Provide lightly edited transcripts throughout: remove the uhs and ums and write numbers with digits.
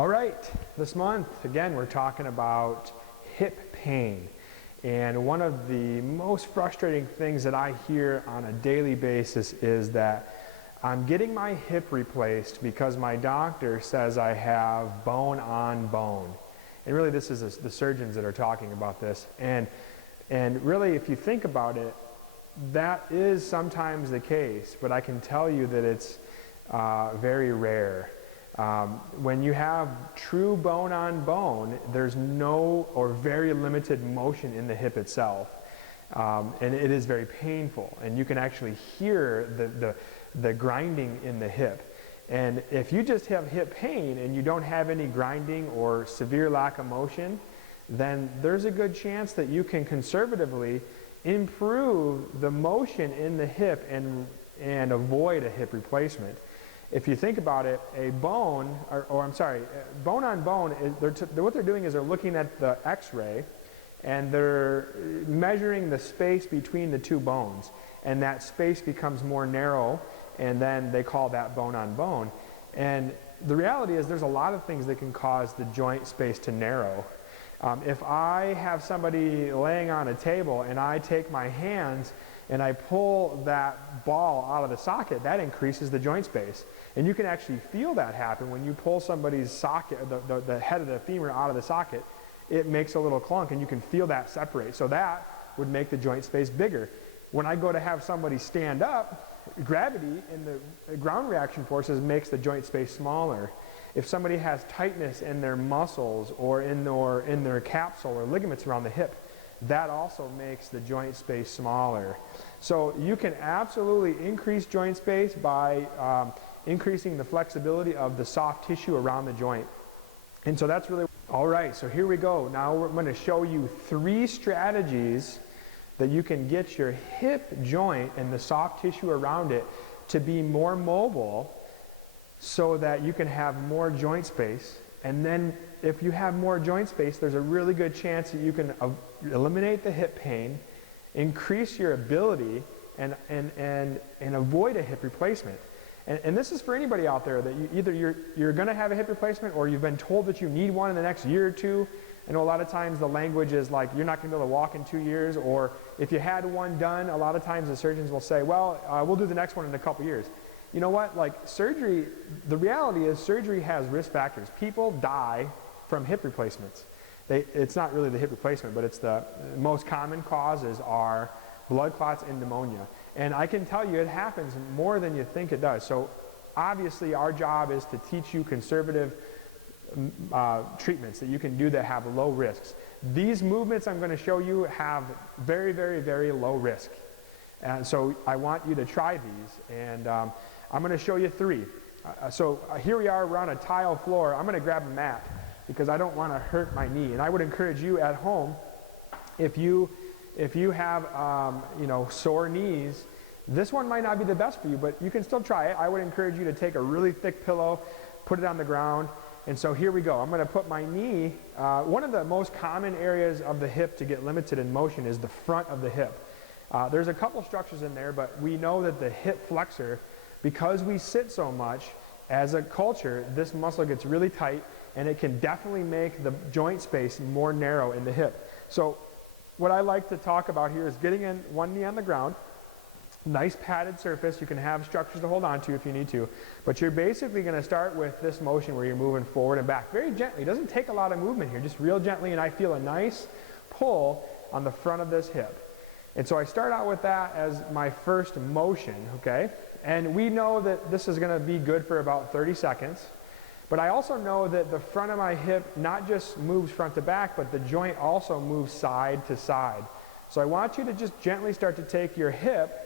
All right, this month, again, we're talking about hip pain. And one of the most frustrating things that I hear on a daily basis is that I'm getting my hip replaced because my doctor says I have bone on bone. And really this is the surgeons that are talking about this. And really, if you think about it, that is sometimes the case, but I can tell you that it's very rare. When you have true bone on bone, there's no or very limited motion in the hip itself. And it is very painful, and you can actually hear the grinding in the hip. And if you just have hip pain and you don't have any grinding or severe lack of motion, then there's a good chance that you can conservatively improve the motion in the hip and avoid a hip replacement. If you think about it, a bone, bone on bone, what they're doing is they're looking at the x-ray and they're measuring the space between the two bones, and that space becomes more narrow, and then they call that bone on bone. And the reality is there's a lot of things that can cause the joint space to narrow. If I have somebody laying on a table and I take my hands and I pull that ball out of the socket, that increases the joint space. And you can actually feel that happen when you pull somebody's socket, the head of the femur out of the socket. It makes a little clunk and you can feel that separate. So that would make the joint space bigger. When I go to have somebody stand up, gravity and the ground reaction forces makes the joint space smaller. If somebody has tightness in their muscles or in their capsule or ligaments around the hip, that also makes the joint space smaller. So you can absolutely increase joint space by increasing the flexibility of the soft tissue around the joint. And so that's really, all right, so here we go. Now we're going to show you 3 strategies that you can get your hip joint and the soft tissue around it to be more mobile so that you can have more joint space. And then if you have more joint space, there's a really good chance that you can eliminate the hip pain, increase your ability, and avoid a hip replacement. And this is for anybody out there that either you're going to have a hip replacement or you've been told that you need one in the next year or 2. I know a lot of times the language is like you're not going to be able to walk in 2 years, or if you had one done, a lot of times the surgeons will say, well, we'll do the next one in a couple years. You know what, like surgery, the reality is surgery has risk factors. People die from hip replacements. It's not really the hip replacement, but it's the most common causes are blood clots and pneumonia. And I can tell you it happens more than you think it does. So obviously our job is to teach you conservative treatments that you can do that have low risks. These movements I'm going to show you have very, very, very low risk. And so I want you to try these, and I'm going to show you 3. So here we are, we're on a tile floor. I'm going to grab a mat because I don't want to hurt my knee. And I would encourage you at home, if you have sore knees, this one might not be the best for you, but you can still try it. I would encourage you to take a really thick pillow, put it on the ground. And so here we go. I'm going to put my knee, one of the most common areas of the hip to get limited in motion is the front of the hip. There's a couple structures in there, but we know that the hip flexor, because we sit so much as a culture, this muscle gets really tight and it can definitely make the joint space more narrow in the hip. So what I like to talk about here is getting in one knee on the ground, nice padded surface. You can have structures to hold on to if you need to, but you're basically going to start with this motion where you're moving forward and back very gently. It doesn't take a lot of movement here, just real gently, and I feel a nice pull on the front of this hip. And so I start out with that as my first motion, okay? And we know that this is going to be good for about 30 seconds. But I also know that the front of my hip not just moves front to back, but the joint also moves side to side. So I want you to just gently start to take your hip,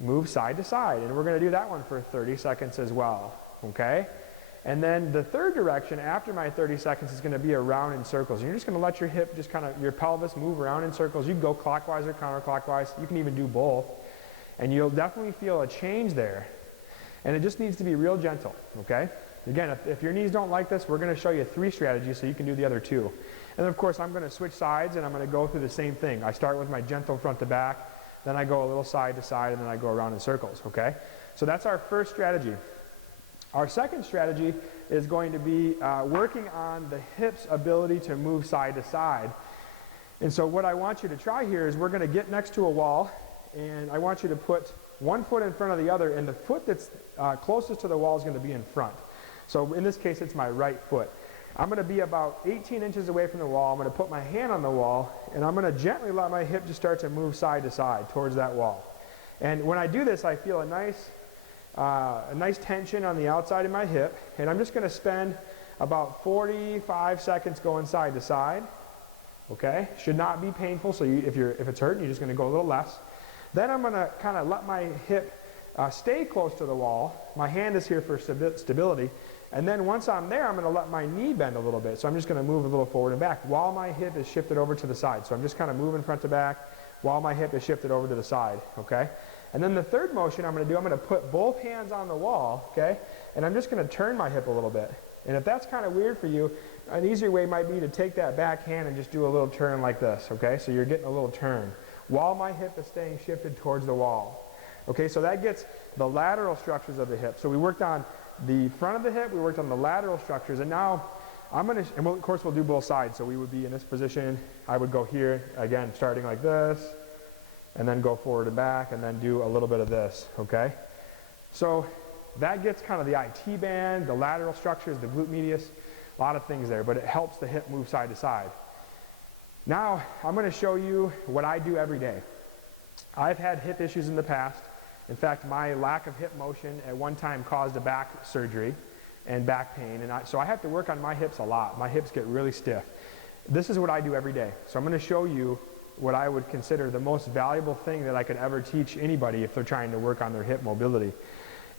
move side to side. And we're going to do that one for 30 seconds as well, okay? And then the third direction after my 30 seconds is going to be around in circles. And you're just going to let your hip just kind of, your pelvis move around in circles. You can go clockwise or counterclockwise. You can even do both. And you'll definitely feel a change there. And it just needs to be real gentle, okay? Again, if your knees don't like this, we're going to show you 3 strategies so you can do the other 2. And then of course I'm going to switch sides and I'm going to go through the same thing. I start with my gentle front to back, then I go a little side to side, and then I go around in circles, okay? So that's our first strategy. Our second strategy is going to be working on the hip's ability to move side to side. And so what I want you to try here is we're going to get next to a wall, and I want you to put one foot in front of the other, and the foot that's closest to the wall is going to be in front. So in this case, it's my right foot. I'm going to be about 18 inches away from the wall. I'm going to put my hand on the wall, and I'm going to gently let my hip just start to move side to side towards that wall. And when I do this, I feel a nice tension on the outside of my hip, and I'm just going to spend about 45 seconds going side to side. Okay? Should not be painful, so if it's hurting, you're just going to go a little less. Then I'm going to kind of let my hip stay close to the wall. My hand is here for stability. And then once I'm there, I'm going to let my knee bend a little bit. So I'm just going to move a little forward and back while my hip is shifted over to the side. So I'm just kind of moving front to back while my hip is shifted over to the side. Okay? And then the third motion I'm going to do, I'm going to put both hands on the wall. Okay? And I'm just going to turn my hip a little bit. And if that's kind of weird for you, an easier way might be to take that back hand and just do a little turn like this. Okay? So you're getting a little turn while my hip is staying shifted towards the wall. Okay, so that gets the lateral structures of the hip. So we worked on the front of the hip, we worked on the lateral structures, and now I'm going to, and of course we'll do both sides. So we would be in this position, I would go here, again, starting like this, and then go forward and back, and then do a little bit of this, okay? So that gets kind of the IT band, the lateral structures, the glute medius, a lot of things there, but it helps the hip move side to side. Now, I'm going to show you what I do every day. I've had hip issues in the past. In fact, my lack of hip motion at one time caused a back surgery and back pain. And so I have to work on my hips a lot. My hips get really stiff. This is what I do every day. So I'm going to show you what I would consider the most valuable thing that I could ever teach anybody if they're trying to work on their hip mobility.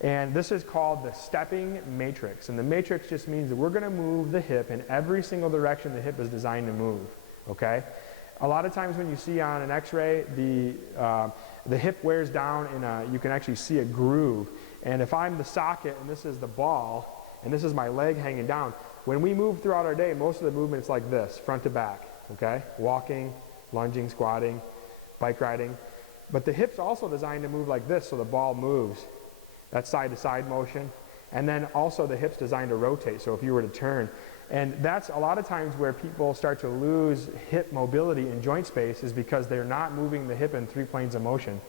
And this is called the stepping matrix. And the matrix just means that we're going to move the hip in every single direction the hip is designed to move. Okay? A lot of times when you see on an x-ray, the hip wears down and you can actually see a groove. And if I'm the socket and this is the ball and this is my leg hanging down, when we move throughout our day, most of the movement is like this, front to back. Okay? Walking, lunging, squatting, bike riding. But the hip's also designed to move like this, so the ball moves. That's side to side motion. And then also the hip's designed to rotate, so if you were to turn. And that's a lot of times where people start to lose hip mobility in joint space is because they're not moving the hip in 3 planes of motion.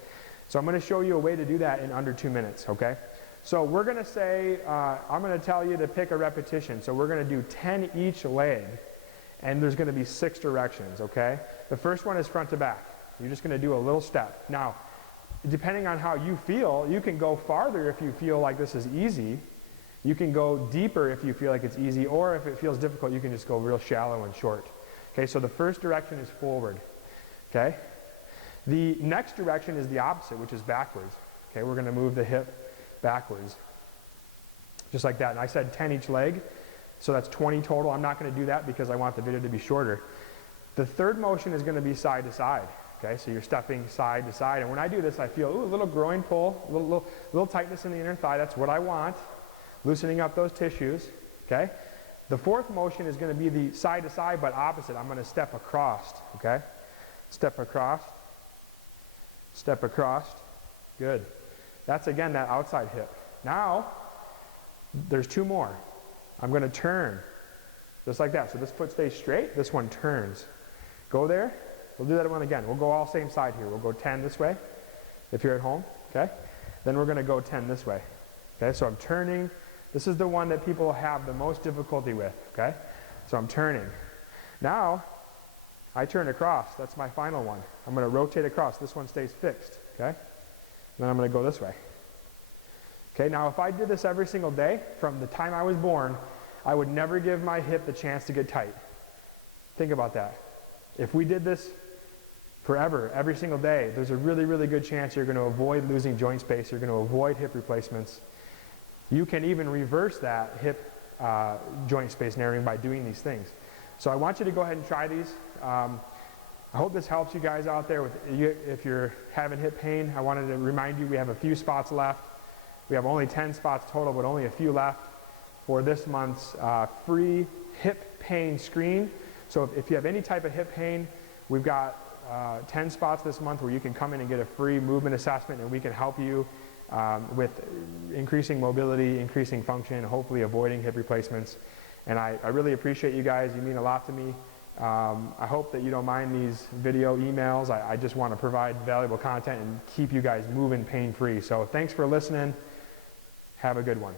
So I'm going to show you a way to do that in under 2 minutes, okay? So we're going to say, I'm going to tell you to pick a repetition. So we're going to do 10 each leg, and there's going to be 6 directions, okay? The first one is front to back. You're just going to do a little step. Now, depending on how you feel, you can go farther if you feel like this is easy. You can go deeper if you feel like it's easy, or if it feels difficult, you can just go real shallow and short. Okay, so the first direction is forward. Okay? The next direction is the opposite, which is backwards. Okay, we're going to move the hip backwards. Just like that. And I said 10 each leg, so that's 20 total. I'm not going to do that because I want the video to be shorter. The third motion is going to be side to side. Okay, so you're stepping side to side. And when I do this, I feel a little groin pull, a little tightness in the inner thigh. That's what I want. Loosening up those tissues, okay? The fourth motion is going to be the side to side, but opposite. I'm going to step across, okay? Step across. Step across. Good. That's, again, that outside hip. Now, there's 2 more. I'm going to turn, just like that. So this foot stays straight. This one turns. Go there. We'll do that one again. We'll go all same side here. We'll go 10 this way, if you're at home, okay? Then we're going to go 10 this way. Okay, so I'm turning. This is the one that people have the most difficulty with, okay? So I'm turning. Now, I turn across. That's my final one. I'm going to rotate across. This one stays fixed, okay? Then I'm going to go this way. Okay, now if I did this every single day, from the time I was born, I would never give my hip the chance to get tight. Think about that. If we did this forever, every single day, there's a really, really good chance you're going to avoid losing joint space. You're going to avoid hip replacements. You can even reverse that hip joint space narrowing by doing these things. So I want you to go ahead and try these. I hope this helps you guys out there. If you're having hip pain, I wanted to remind you we have a few spots left. We have only 10 spots total, but only a few left for this month's free hip pain screen. So if you have any type of hip pain, we've got 10 spots this month where you can come in and get a free movement assessment, and we can help you with increasing mobility, increasing function, hopefully avoiding hip replacements. And I really appreciate you guys. You mean a lot to me. I hope that you don't mind these video emails. I just want to provide valuable content and keep you guys moving pain-free. So thanks for listening. Have a good one.